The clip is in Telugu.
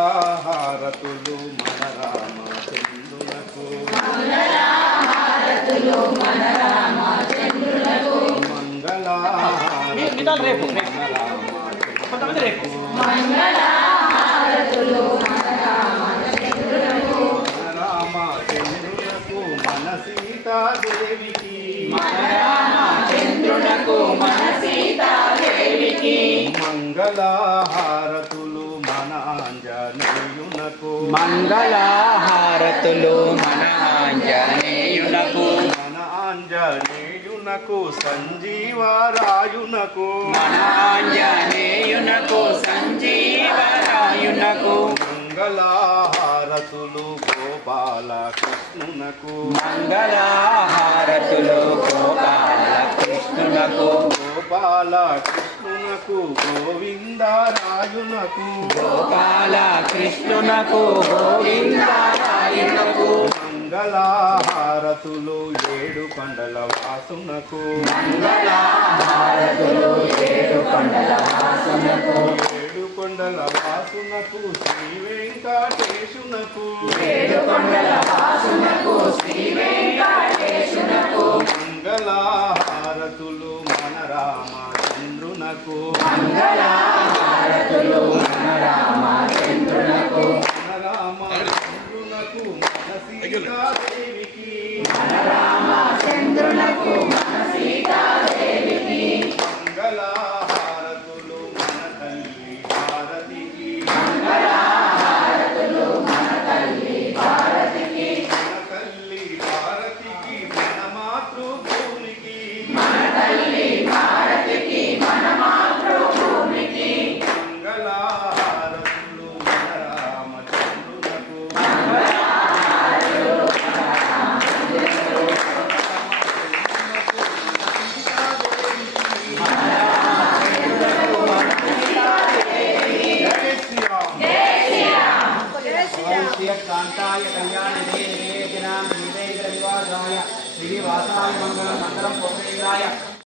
మంగళహారతులు మన రామచంద్రులకు మంగళహారతులు మన రామచంద్రులకు మంగళహారతులు మంగళహారతులు మన రామచంద్రులకు రామచంద్రులకు మన సీతాదేవికి రామచంద్రులకు మన సీతాదేవికి మంగళహారతులు మన ఆంజనేయునకు మంగళహారతులు మన ఆంజనేయునకు మన ఆంజనేయునకు సంజీవరాయునకు మన ఆంజనేయునకు సంజీవరాయునకు మంగళహారతులు గోపాల కృష్ణునకు మంగళహారతులు గోపాల కృష్ణునకు గోపాల కృష్ణునకు గోవిందరాయునకు గోపాల కృష్ణునకు గోవిందరాయునకు మంగళహారతులు ఏడు కొండల వాసునకు మంగళహారతులు ఏడు కొండల వాసునకు ఏడు కొండల వాసునకు శ్రీ వెంకటేశునకు ఏడు కొండల వాసునకు శ్రీ వెంకటేశునకు మంగళహారతులు మన రామచంద్రునకు మంగళహారతులు మన రామచంద్రునకు మన రామచంద్రునకు మన సీతాదేవికి మన రామచంద్రునకు మన సీతాదేవికి మంగళహారతులు మన తల్లి భారతికి మంగళహారతులు మన తల్లి భారతికి మన తల్లి భారతికి మన మాతృభూమికి మన తల్లి భారతికి మన మాతృభూమికి మంగళహారతులు మన రామచంద్రునకు कांताय कल्याण श्रीनिवासाय मंगलम मंगलम